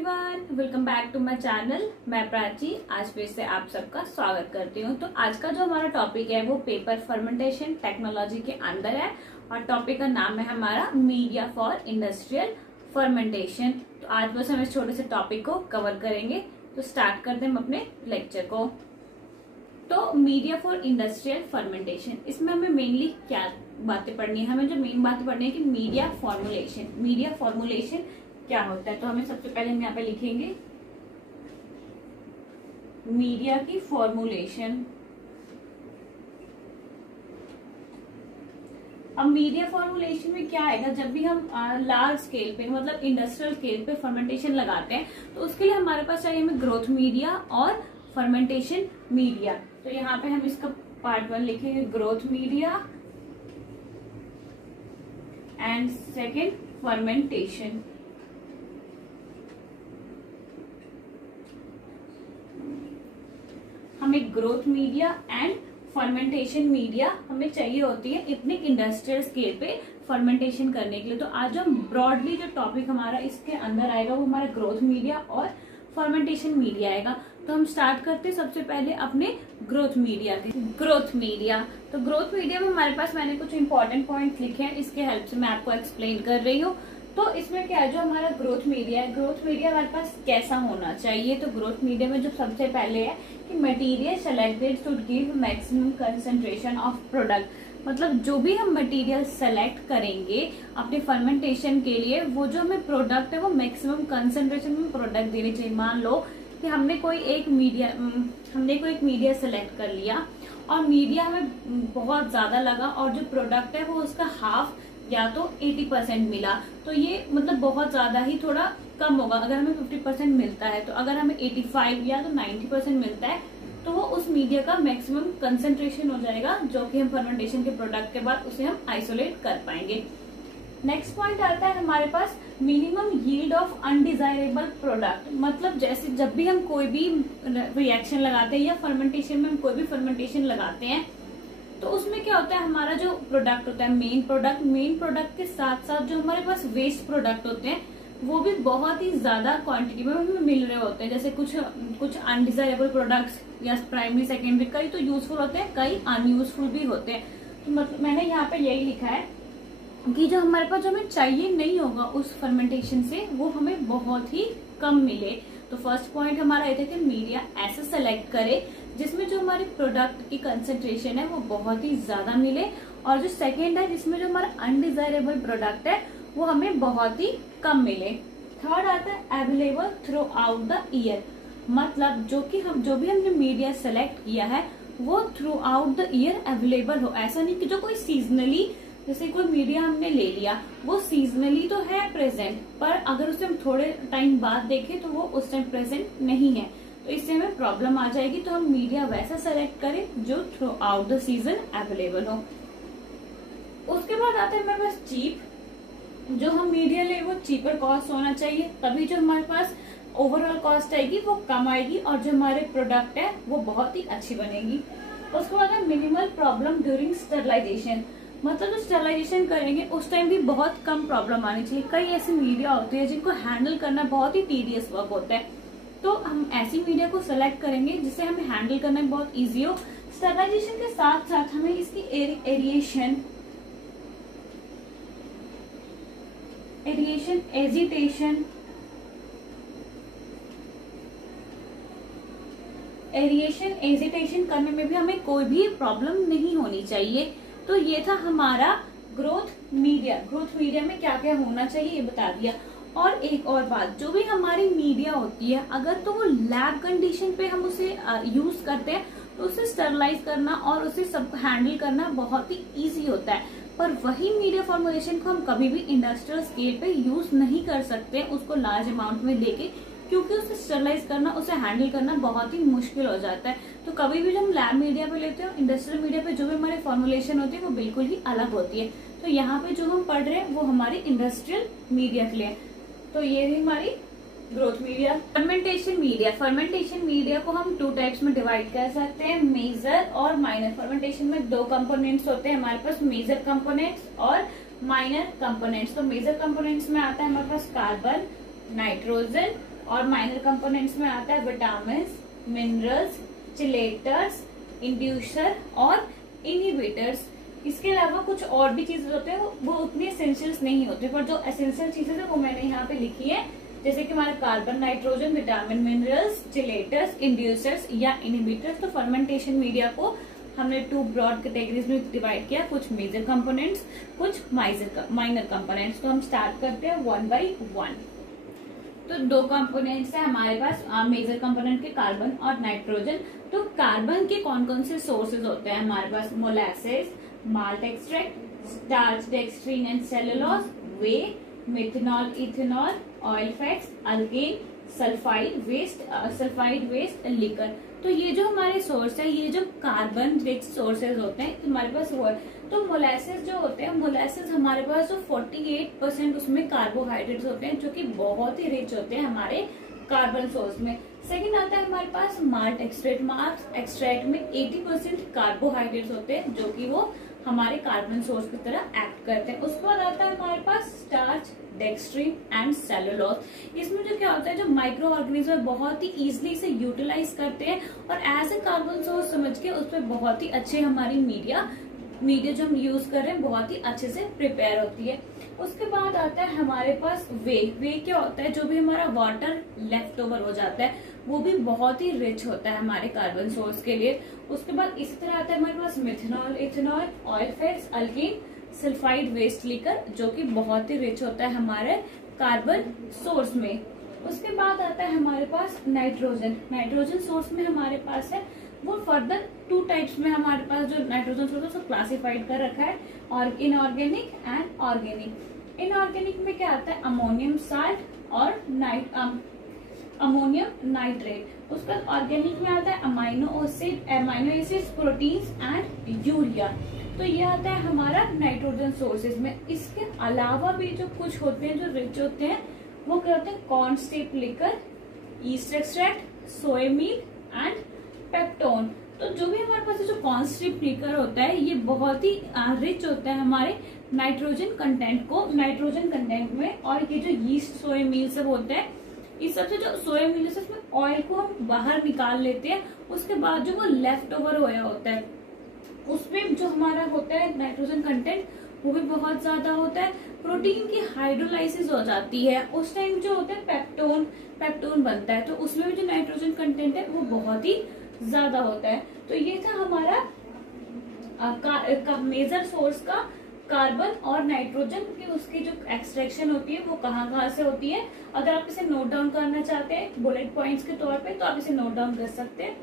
Everyone, welcome back to my channel. मैं प्राची आज फिर से आप सबका स्वागत करती हूँ। तो आज का जो हमारा टॉपिक है वो पेपर फर्मेंटेशन टेक्नोलॉजी के अंदर है और टॉपिक का नाम है हमारा मीडिया फॉर इंडस्ट्रियल फर्मेंटेशन। तो आज बस हम इस छोटे से टॉपिक को कवर करेंगे। तो स्टार्ट करते हैं हम अपने लेक्चर को। तो मीडिया फॉर इंडस्ट्रियल फर्मेंटेशन, इसमें हमें मेनली क्या बातें पढ़नी है? हमें जो मेन बातें पढ़नी है कि मीडिया फॉर्मुलेशन क्या होता है। तो हमें सबसे पहले हम यहाँ पे लिखेंगे मीडिया की फॉर्मुलेशन। अब मीडिया फॉर्मुलेशन में क्या आएगा, जब भी हम लार्ज स्केल पे मतलब इंडस्ट्रियल स्केल पे फर्मेंटेशन लगाते हैं तो उसके लिए हमारे पास चाहिए हमें ग्रोथ मीडिया और फर्मेंटेशन मीडिया। तो यहाँ पे हम इसका पार्ट 1 लिखेंगे growth media and second fermentation. हमें growth media and fermentation media हमें चाहिए होती है इतने इंडस्ट्रियल स्केल पे फर्मेंटेशन करने के लिए। तो आज हम ब्रॉडली जो टॉपिक हमारा इसके अंदर आएगा वो हमारा ग्रोथ मीडिया और फर्मेंटेशन मीडिया आएगा। तो हम स्टार्ट करते हैं सबसे पहले अपने ग्रोथ मीडिया के। ग्रोथ मीडिया, तो ग्रोथ मीडिया में हमारे पास मैंने कुछ इंपॉर्टेंट पॉइंट लिखे हैं, इसके हेल्प से मैं आपको एक्सप्लेन कर रही हूँ। तो इसमें क्या है, जो हमारा ग्रोथ मीडिया है, ग्रोथ मीडिया हमारे पास कैसा होना चाहिए? तो ग्रोथ मीडिया में जो सबसे पहले है कि material selected should give maximum concentration of product. मतलब जो भी हम मटेरियल सेलेक्ट करेंगे अपने फर्मेंटेशन के लिए, वो जो हमें प्रोडक्ट है वो मैक्सिमम कंसंट्रेशन में प्रोडक्ट देनी चाहिए। मान लो कि हमने कोई एक मीडिया सेलेक्ट कर लिया और मीडिया हमें बहुत ज्यादा लगा और जो प्रोडक्ट है वो उसका हाफ या तो 80% मिला, तो ये मतलब बहुत ज्यादा ही थोड़ा कम होगा। अगर हमें 50% मिलता है तो अगर हमें 85 या तो 90% मिलता है तो वो उस मीडिया का मैक्सिमम कंसंट्रेशन हो जाएगा, जो कि हम फर्मेंटेशन के प्रोडक्ट के बाद उसे हम आइसोलेट कर पाएंगे। नेक्स्ट पॉइंट आता है हमारे पास minimum yield of undesirable product. मतलब जैसे जब भी हम कोई भी रिएक्शन लगाते हैं या फर्मेंटेशन में हम कोई भी फर्मेंटेशन लगाते हैं तो उसमें क्या होता है, हमारा जो प्रोडक्ट होता है मेन प्रोडक्ट के साथ साथ जो हमारे पास वेस्ट प्रोडक्ट होते हैं वो भी बहुत ही ज्यादा क्वांटिटी में हमें मिल रहे होते हैं। जैसे कुछ अनडिजायरेबल प्रोडक्ट्स या प्राइमरी सेकेंडरी, कई तो यूजफुल होते हैं, कई अनयूजफुल भी होते हैं। तो मतलब मैंने यहाँ पे यही लिखा है कि जो हमारे पास जो हमें चाहिए नहीं होगा उस फर्मेंटेशन से वो हमें बहुत ही कम मिले। तो फर्स्ट पॉइंट हमारा ये था कि मीडिया ऐसे सेलेक्ट करे जिसमें जो हमारे प्रोडक्ट की कंसेंट्रेशन है वो बहुत ही ज्यादा मिले, और जो सेकेंड है जिसमें जो हमारा अनडिजायरेबल प्रोडक्ट है वो हमें बहुत ही कम मिले। थर्ड आता है available through out the year. मतलब जो भी हमने मीडिया सेलेक्ट किया है वो through out the year available हो। ऐसा नहीं कि जो कोई सीजनली, जैसे कोई मीडिया हमने ले लिया वो सीजनली तो है प्रेजेंट, पर अगर उसे हम थोड़े टाइम बाद देखें तो वो उस टाइम प्रेजेंट नहीं है, तो इससे हमें प्रॉब्लम आ जाएगी। तो हम मीडिया वैसा सेलेक्ट करें जो through out the season available हो। उसके बाद आता है हमारे पास चीप। जो हम मीडिया ले वो चीपर कॉस्ट होना चाहिए, तभी जो हमारे पास ओवरऑल कॉस्ट आएगी वो कम आएगी और जो हमारे प्रोडक्ट है वो बहुत ही अच्छी बनेगी। उसके बाद है मिनिमल प्रॉब्लम ड्यूरिंग स्टरलाइजेशन। मतलब जो स्टरलाइजेशन करेंगे उस टाइम भी बहुत कम प्रॉब्लम आनी चाहिए। कई ऐसी मीडिया होती है जिनको हैंडल करना बहुत ही टीडियस वर्क होता है, तो हम ऐसी मीडिया को सेलेक्ट करेंगे जिसे हमें हैंडल करना बहुत इजी हो। स्टरलाइजेशन के साथ साथ हमें इसकी एरिएशन, एजिटेशन करने में भी हमें कोई भी प्रॉब्लम नहीं होनी चाहिए। तो ये था हमारा ग्रोथ मीडिया। ग्रोथ मीडिया में क्या क्या होना चाहिए ये बता दिया। और एक और बात, जो भी हमारी मीडिया होती है अगर तो वो लैब कंडीशन पे हम उसे यूज करते हैं तो उसे स्टरलाइज करना और उसे सब हैंडल करना बहुत ही इजी होता है। पर वही मीडिया फॉर्मुलेशन को हम कभी भी इंडस्ट्रियल स्केल पे यूज नहीं कर सकते उसको लार्ज अमाउंट में लेके, क्योंकि उसे स्टरलाइज करना, उसे हैंडल करना बहुत ही मुश्किल हो जाता है। तो कभी भी जब हम लैब मीडिया पे लेते हैं, इंडस्ट्रियल मीडिया पे जो भी हमारी फॉर्मुलेशन होती है वो बिल्कुल ही अलग होती है। तो यहाँ पे जो हम पढ़ रहे हैं वो हमारी इंडस्ट्रियल मीडिया के लिए। तो ये भी हमारी ग्रोथ मीडिया। फर्मेंटेशन मीडिया को हम 2 टाइप्स में डिवाइड कर सकते हैं, मेजर और माइनर। फर्मेंटेशन में 2 कंपोनेंट्स होते हैं हमारे पास, मेजर कंपोनेंट्स और माइनर कंपोनेंट्स। तो मेजर कंपोनेंट्स में आता है हमारे पास कार्बन, नाइट्रोजन और माइनर कंपोनेंट्स में आता है विटामिन, मिनरल्स, चिलेटर्स, इंड्यूसर और इनहिबिटर्स। इसके अलावा कुछ और भी चीजें होते हैं वो उतनी एसेंशियल्स नहीं होते, पर जो एसेंशियल चीजें है वो मैंने यहाँ पे लिखी है, जैसे कि हमारा carbon, nitrogen, vitamin, minerals, chelators, inducers या इनहिबिटर्स। तो फर्मेंटेशन मीडिया को हमने 2 ब्रॉड कैटेगरीज में डिवाइड किया, कुछ मेजर कंपोनेंट्स, कुछ माइनर कंपोनेंट्स। तो हम स्टार्ट करते हैं 1 by 1। तो 2 कंपोनेंट्स है हमारे पास, मेजर कंपोनेंट के कार्बन और नाइट्रोजन। तो कार्बन के कौन कौन से सोर्सेज होते हैं हमारे पास? Molasses, malt extract, starch, dextrin and cellulose, whey, methanol, ethanol, oil fats, alkane, sulphide waste, liquor. तो ये जो हमारे सोर्स है, ये जो कार्बन रिच सोर्सेज होते हैं हमारे पास वो है। तो मोलासेस जो होते हैं, मोलासेस हमारे पास जो 48% उसमें कार्बोहाइड्रेट्स होते हैं, जो कि बहुत ही रिच होते हैं हमारे कार्बन सोर्स में। सेकंड आता है हमारे पास माल्ट एक्सट्रैक्ट। माल्ट एक्सट्रैक्ट में 80% कार्बोहाइड्रेट्स होते हैं, जो कि वो हमारे कार्बन सोर्स की तरह एक्ट करते हैं। उसके बाद आता है हमारे पास स्टार्च, डेक्स्ट्रीन एंड सेलुलोज। इसमें जो क्या होता है, जो माइक्रो ऑर्गेनिज्म बहुत ही इजिली से यूटिलाइज करते हैं और एज ए कार्बन सोर्स समझ के उस पर बहुत ही अच्छे हमारी मीडिया जो हम यूज कर रहे हैं बहुत ही अच्छे से प्रिपेयर होती है। उसके बाद आता है हमारे पास वे क्या होता है, जो भी हमारा वाटर लेफ्ट ओवर हो जाता है वो भी बहुत ही रिच होता है हमारे कार्बन सोर्स के लिए। उसके बाद इसी तरह आता है हमारे पास methanol, ethanol, oil fats, alkene, sulphide waste, liquor, जो कि बहुत ही रिच होता है हमारे कार्बन सोर्स में। उसके बाद आता है हमारे पास नाइट्रोजन। नाइट्रोजन सोर्स में हमारे पास है वो फर्दर 2 टाइप्स में हमारे पास जो नाइट्रोजन सोर्स है उसको क्लासिफाइड कर रखा है, और इनऑर्गेनिक एंड ऑर्गेनिक। इनऑर्गेनिक में क्या आता है, अमोनियम साल्ट और अमोनियम नाइट्रेट। उसके बाद ऑर्गेनिक में आता है amino acids, proteins and urea. तो ये आता है हमारा नाइट्रोजन सोर्सेज में। इसके अलावा भी जो कुछ होते हैं जो रिच होते हैं वो क्या होते हैं, corn steep liquor, yeast extract, soya meal and peptone. तो जो भी हमारे पास जो कॉर्न स्टेप लिकर होता है ये बहुत ही रिच होता है हमारे नाइट्रोजन कंटेंट में। और ये जो यीस्ट, सोया मील सब होते हैं, इस सबसे जो सोया मिल है उसमें ऑयल को हम बाहर निकाल लेते हैं। उसके बाद जो वो लेफ्ट ओवर होया होता है उसमें जो हमारा होता है नाइट्रोजन कंटेंट वो भी बहुत ज्यादा होता है। प्रोटीन की हाइड्रोलाइसिस हो जाती है, उस टाइम जो होता है पेप्टोन बनता है, तो उसमें भी जो नाइट्रोजन कंटेंट है वो बहुत ही ज्यादा होता है। तो ये था हमारा मेजर सोर्स का कार्बन और नाइट्रोजन की, उसकी जो एक्सट्रैक्शन होती है वो कहाँ से होती है। अगर आप इसे नोट डाउन करना चाहते हैं बुलेट पॉइंट्स के तौर पे तो आप इसे नोट डाउन कर सकते हैं।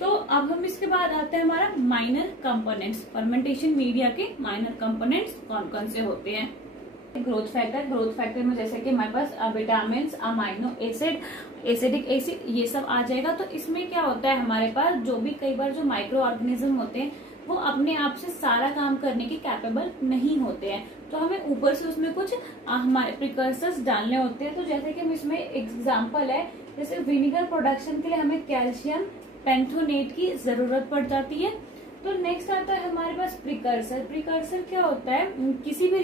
तो अब हम इसके बाद आते हैं हमारा माइनर कंपोनेंट्स। फर्मेंटेशन मीडिया के माइनर कंपोनेंट्स कौन कौन से होते हैं? ग्रोथ फैक्टर में जैसे कि हमारे पास vitamin, amino acid, acidic acid, ये सब आ जाएगा। तो इसमें क्या होता है हमारे पास जो भी कई बार जो माइक्रो ऑर्गेनिज्म होते हैं वो अपने आप से सारा काम करने के कैपेबल नहीं होते हैं, तो हमें ऊपर से उसमें कुछ हमारे प्रिकर्सर्स डालने होते हैं। तो जैसे कि हम इसमें एग्जांपल है, जैसे विनेगर प्रोडक्शन के लिए हमें कैल्शियम पेंथोनेट की जरूरत पड़ जाती है। तो नेक्स्ट आता है हमारे पास प्रिकर्सर क्या होता है, किसी भी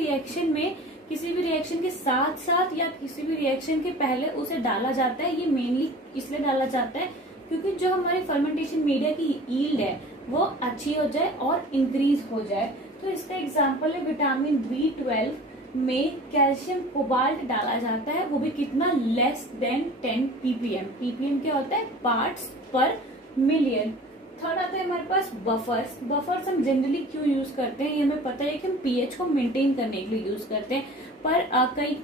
रिएक्शन के साथ साथ या किसी भी रिएक्शन के पहले उसे डाला जाता है। ये मेनली इसलिए डाला जाता है क्योंकि जो हमारी फर्मेंटेशन मीडिया की यील्ड है वो अच्छी हो जाए और इंक्रीज हो जाए। तो इसका एग्जांपल है विटामिन B12 में कैल्शियम कोबाल्ट डाला जाता है, वो भी कितना, लेस देन 10 ppm। ppm क्या होता है, पार्ट्स पर मिलियन। थर्ड आता है हमारे पास बफर्स हम जनरली क्यों यूज करते हैं, ये हमें पता है कि हम पीएच को मेंटेन करने के लिए यूज करते हैं, पर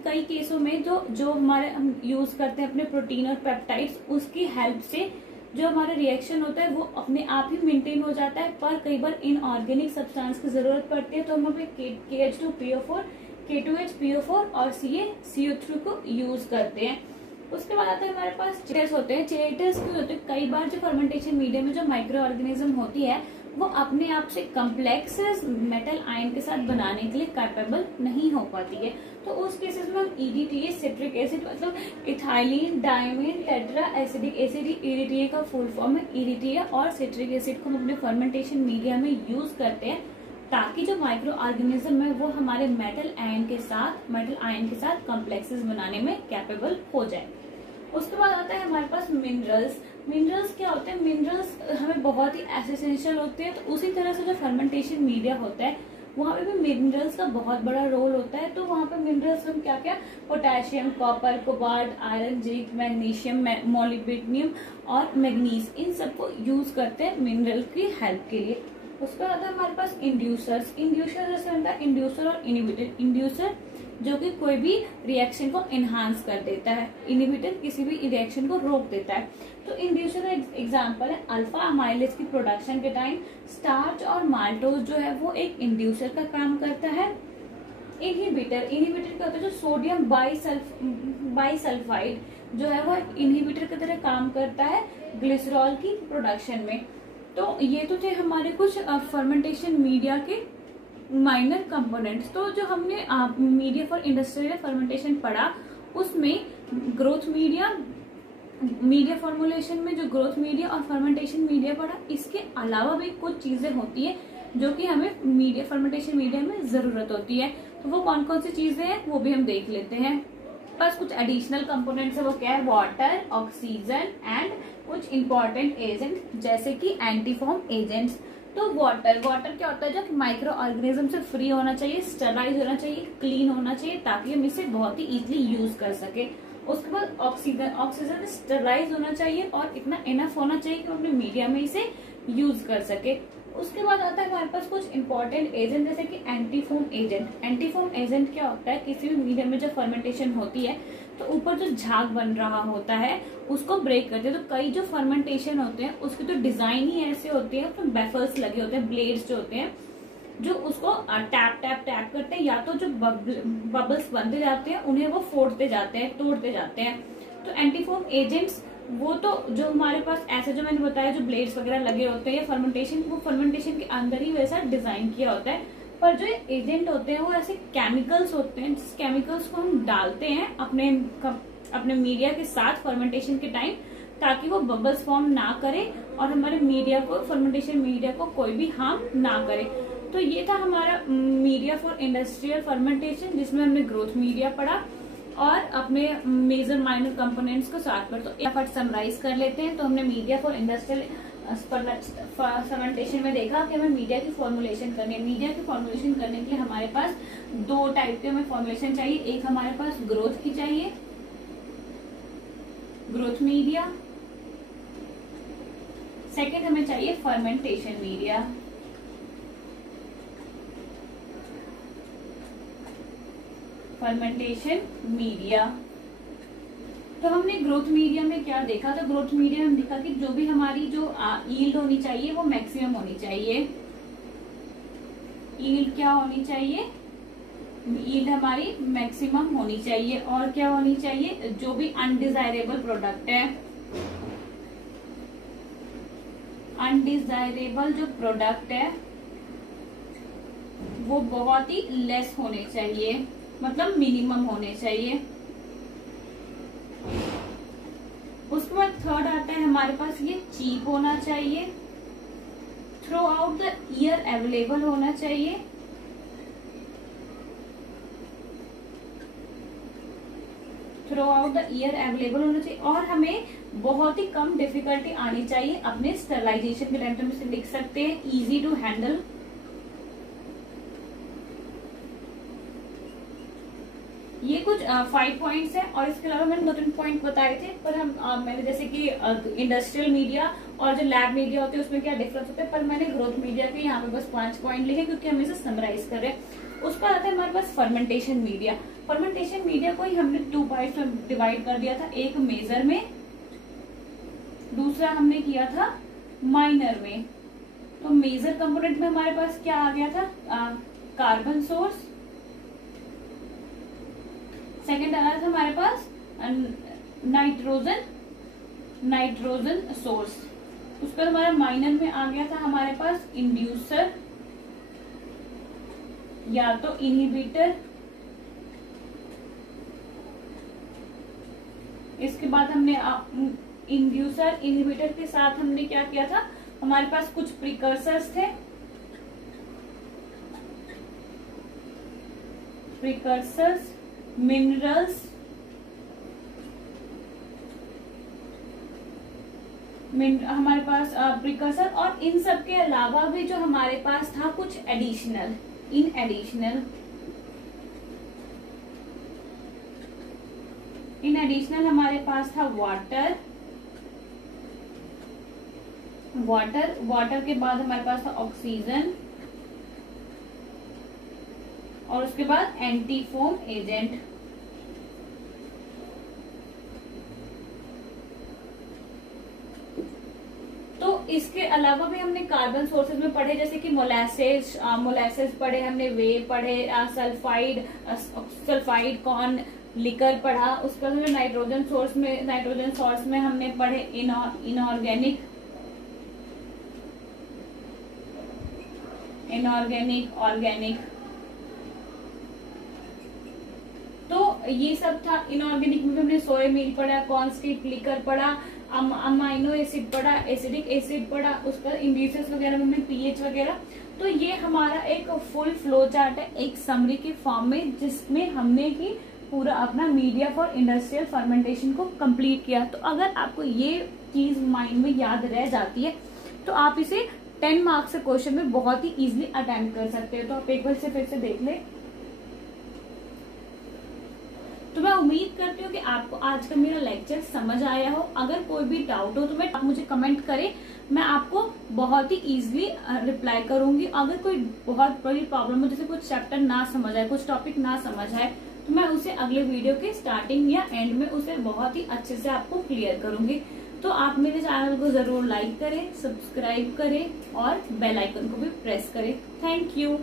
कई केसों में जो हमारे हम यूज करते हैं अपने प्रोटीन और पेप्टाइड्स, उसकी हेल्प से जो हमारा रिएक्शन होता है वो अपने आप ही मेंटेन हो जाता है। पर कई बार इनऑर्गेनिक सब्सटेंस की जरूरत पड़ती है तो हम KH2PO4, K2HPO4 और CaCO3 को यूज करते हैं। उसके बाद आता है हमारे पास चिलेटर्स होते हैं। चिलेटर्स क्यों होते हैं, कई बार जो फर्मेंटेशन मीडिया में जो माइक्रो ऑर्गेनिज्म होती है वो अपने आप से कम्प्लेक्स मेटल आयन के साथ बनाने के लिए कैपेबल नहीं हो पाती है। तो उस केसेस में हम EDTA, सिट्रिक एसिड मतलब ethylene diamine tetra acidic acid, EDTA का फुल फॉर्म है। EDTA और सिट्रिक एसिड को हम अपने फर्मेंटेशन मीडिया में यूज करते हैं ताकि जो माइक्रो ऑर्गेनिज्म है वो हमारे मेटल आयन के साथ कॉम्प्लेक्सेस बनाने में कैपेबल हो जाए। उसके बाद आता है हमारे पास मिनरल्स। मिनरल्स क्या होते हैं? मिनरल्स हमें बहुत ही एसेंशियल होते हैं। तो उसी तरह से जो फर्मेंटेशन मीडिया होता है वहां पे भी मिनरल्स का बहुत बड़ा रोल होता है। तो वहां पे मिनरल्स हम क्या क्या, potassium, copper, cobalt, iron, zinc, magnesium, molybdenum और मैग्नीज, इन सबको यूज करते हैं मिनरल की हेल्प के लिए। उसके बाद आता है हमारे पास इंड्यूसर्स। इंड्यूसर जैसे होता है इंड्यूसर और इनहिबिटर। इंड्यूसर जो कि कोई भी रिएक्शन को एनहांस कर देता है, इनहिबिटर किसी भी रिएक्शन को रोक देता है। तो इंड्यूसर का एग्जांपल है अल्फा अमाइलेज की प्रोडक्शन के टाइम स्टार्च और माल्टोज जो है वो एक इंड्यूसर का काम करता है। इनहिबिटर क्या होता है? जो सोडियम बाइसल्फाइड जो है वो इनहिबिटर की तरह काम करता है ग्लिसरॉल की प्रोडक्शन में। तो ये तो थे हमारे कुछ फर्मेंटेशन मीडिया के माइनर कंपोनेंट्स। तो जो हमने मीडिया फॉर इंडस्ट्रियल फर्मेंटेशन पढ़ा उसमें ग्रोथ मीडिया फॉर्मुलेशन में जो ग्रोथ मीडिया और फर्मेंटेशन मीडिया पढ़ा, इसके अलावा भी कुछ चीजें होती है जो कि हमें फर्मेंटेशन मीडिया में जरूरत होती है। तो वो कौन कौन सी चीजें हैं वो भी हम देख लेते हैं। बस कुछ एडिशनल कंपोनेंट्स है, वो क्या है? वाटर, ऑक्सीजन एंड कुछ इंपॉर्टेंट एजेंट जैसे कि एंटीफॉर्म एजेंट्स। तो वाटर क्या होता है? जो माइक्रो ऑर्गेनिज्म से फ्री होना चाहिए, स्टरलाइज होना चाहिए, क्लीन होना चाहिए ताकि हम इसे बहुत ही इजीली यूज कर सके। उसके बाद ऑक्सीजन स्टरलाइज होना चाहिए और इतना इनफ होना चाहिए कि हम अपने मीडिया में इसे यूज कर सके। उसके बाद आता है हमारे पास कुछ इंपॉर्टेंट एजेंट जैसे कि एंटीफोम एजेंट। एंटीफोम एजेंट क्या होता है? किसी भी मीडिया में जब फर्मेंटेशन होती है तो ऊपर जो झाग बन रहा होता है उसको ब्रेक करते हैं। तो कई जो फर्मेंटेशन होते हैं उसकी तो डिजाइन ही ऐसे होती है, तो बेफल्स लगे होते हैं, ब्लेड्स जो होते हैं जो उसको टैप करते हैं, या तो जो बबल्स बनते जाते हैं उन्हें वो फोड़ते जाते हैं, तोड़ते जाते हैं। तो एंटीफोम एजेंट्स वो तो जो हमारे पास ऐसे जो मैंने बताया जो ब्लेड्स वगैरह लगे होते हैं या फर्मेंटेशन के अंदर ही वैसा डिजाइन किया होता है। पर जो एजेंट होते हैं वो ऐसे केमिकल्स होते हैं जिस केमिकल्स को हम डालते हैं अपने मीडिया के साथ फर्मेंटेशन के टाइम, ताकि वो बबल्स फॉर्म ना करे और हमारे फर्मेंटेशन मीडिया को कोई भी हार्म ना करे। तो ये था हमारा मीडिया फॉर इंडस्ट्रियल फर्मेंटेशन जिसमें हमने ग्रोथ मीडिया पढ़ा और अपने मेजर माइनर कंपोनेंट्स को साथ पर। तो फटाफट समराइज कर लेते हैं। तो हमने मीडिया फॉर इंडस्ट्रियल फर्मेंटेशन में देखा कि हमें मीडिया की फॉर्मुलेशन करनी है। मीडिया की फॉर्मुलेशन करने के लिए हमारे पास दो टाइप के हमें फॉर्मुलेशन चाहिए। एक हमारे पास ग्रोथ की चाहिए, ग्रोथ मीडिया। सेकेंड हमें चाहिए फर्मेंटेशन मीडिया। Fermentation media. तो हमने ग्रोथ मीडिया में क्या देखा? तो ग्रोथ मीडिया में हम देखा कि जो भी हमारी जो यील्ड होनी चाहिए वो मैक्सिमम होनी चाहिए। यील्ड क्या होनी चाहिए? यील्ड हमारी मैक्सिमम होनी चाहिए। और क्या होनी चाहिए? जो भी अनडिजायरेबल प्रोडक्ट है, अनडिजायरेबल जो प्रोडक्ट है वो बहुत ही लेस होने चाहिए, मतलब मिनिमम होने चाहिए। उसके बाद थर्ड आता है हमारे पास ये चीप होना चाहिए, through out the year available होना चाहिए, through out the year available होना चाहिए और हमें बहुत ही कम डिफिकल्टी आनी चाहिए अपने स्टरलाइजेशन के टाइम। तो हम इसे लिख सकते हैं इजी टू हैंडल। ये कुछ 5 पॉइंट्स हैं और इसके अलावा मैंने 2-3 पॉइंट बताए थे, पर मैंने जैसे कि इंडस्ट्रियल मीडिया और जो लैब मीडिया होते हैं उसमें क्या डिफरेंस होता है, पर मैंने ग्रोथ मीडिया के यहाँ पे बस 5 पॉइंट लिखे क्योंकि हम इसे समराइज कर रहे हैं। उस पर आता है हमारे पास फर्मेंटेशन मीडिया। फर्मेंटेशन मीडिया को ही हमने 2 पार्ट्स में डिवाइड कर दिया था, एक मेजर में, दूसरा हमने किया था माइनर में। तो मेजर कंपोनेंट में हमारे पास क्या आ गया था? Carbon source. सेकेंड आ रहा था हमारे पास नाइट्रोजन सोर्स। उस पर हमारा माइनर में आ गया था हमारे पास इंड्यूसर या तो इनहिबिटर। इसके बाद हमने इंड्यूसर इनहिबिटर के साथ हमने क्या किया था? हमारे पास कुछ प्रिकर्सर्स थे प्रिकर्सर्स, मिनरल्स, हमारे पास प्रिकर्सर, और इन सब के अलावा भी जो हमारे पास था कुछ एडिशनल, इन एडिशनल हमारे पास था वाटर, वाटर के बाद हमारे पास था ऑक्सीजन, और उसके बाद एंटी फोम एजेंट। तो इसके अलावा भी हमने कार्बन सोर्सेज में पढ़े, जैसे कि मोलासेस पढ़े हमने, वे पढ़े, सल्फाइड कॉर्न लिकर पढ़ा। उसके बाद नाइट्रोजन सोर्स में हमने पढ़े इनऑर्गेनिक, ऑर्गेनिक। तो ये सब था। इनऑर्गेनिक में भी हमने सोया मील पढ़ा, कॉन्स्टिट लिकर पढ़ा, अमाइनो एसिड पढ़ा, एसिडिक एसिड पढ़ा, उसका इंडिसेस वगैरह में हमने पीएच वगैरह। तो ये हमारा एक फुल फ्लो चार्ट है, एक समरी के फॉर्म में, जिसमें हमने की पूरा अपना मीडिया फॉर इंडस्ट्रियल फर्मेंटेशन को कंप्लीट किया। तो अगर आपको ये चीज माइंड में याद रह जाती है तो आप इसे 10 मार्क्स से क्वेश्चन में बहुत ही इजीली अटेम्प्ट कर सकते हो। तो आप एक बार से फिर से देख ले। तो मैं उम्मीद करती हूँ कि आपको आज का मेरा लेक्चर समझ आया हो। अगर कोई भी डाउट हो तो आप मुझे कमेंट करें, मैं आपको बहुत ही इजीली रिप्लाई करूंगी। अगर कोई बहुत बड़ी प्रॉब्लम हो, जैसे कुछ चैप्टर ना समझ आए, कुछ टॉपिक ना समझ आए, तो मैं उसे अगले वीडियो के स्टार्टिंग या एंड में उसे बहुत ही अच्छे से आपको क्लियर करूंगी। तो आप मेरे चैनल को जरूर लाइक करें, सब्सक्राइब करें और बेल आइकन को भी प्रेस करें। Thank you.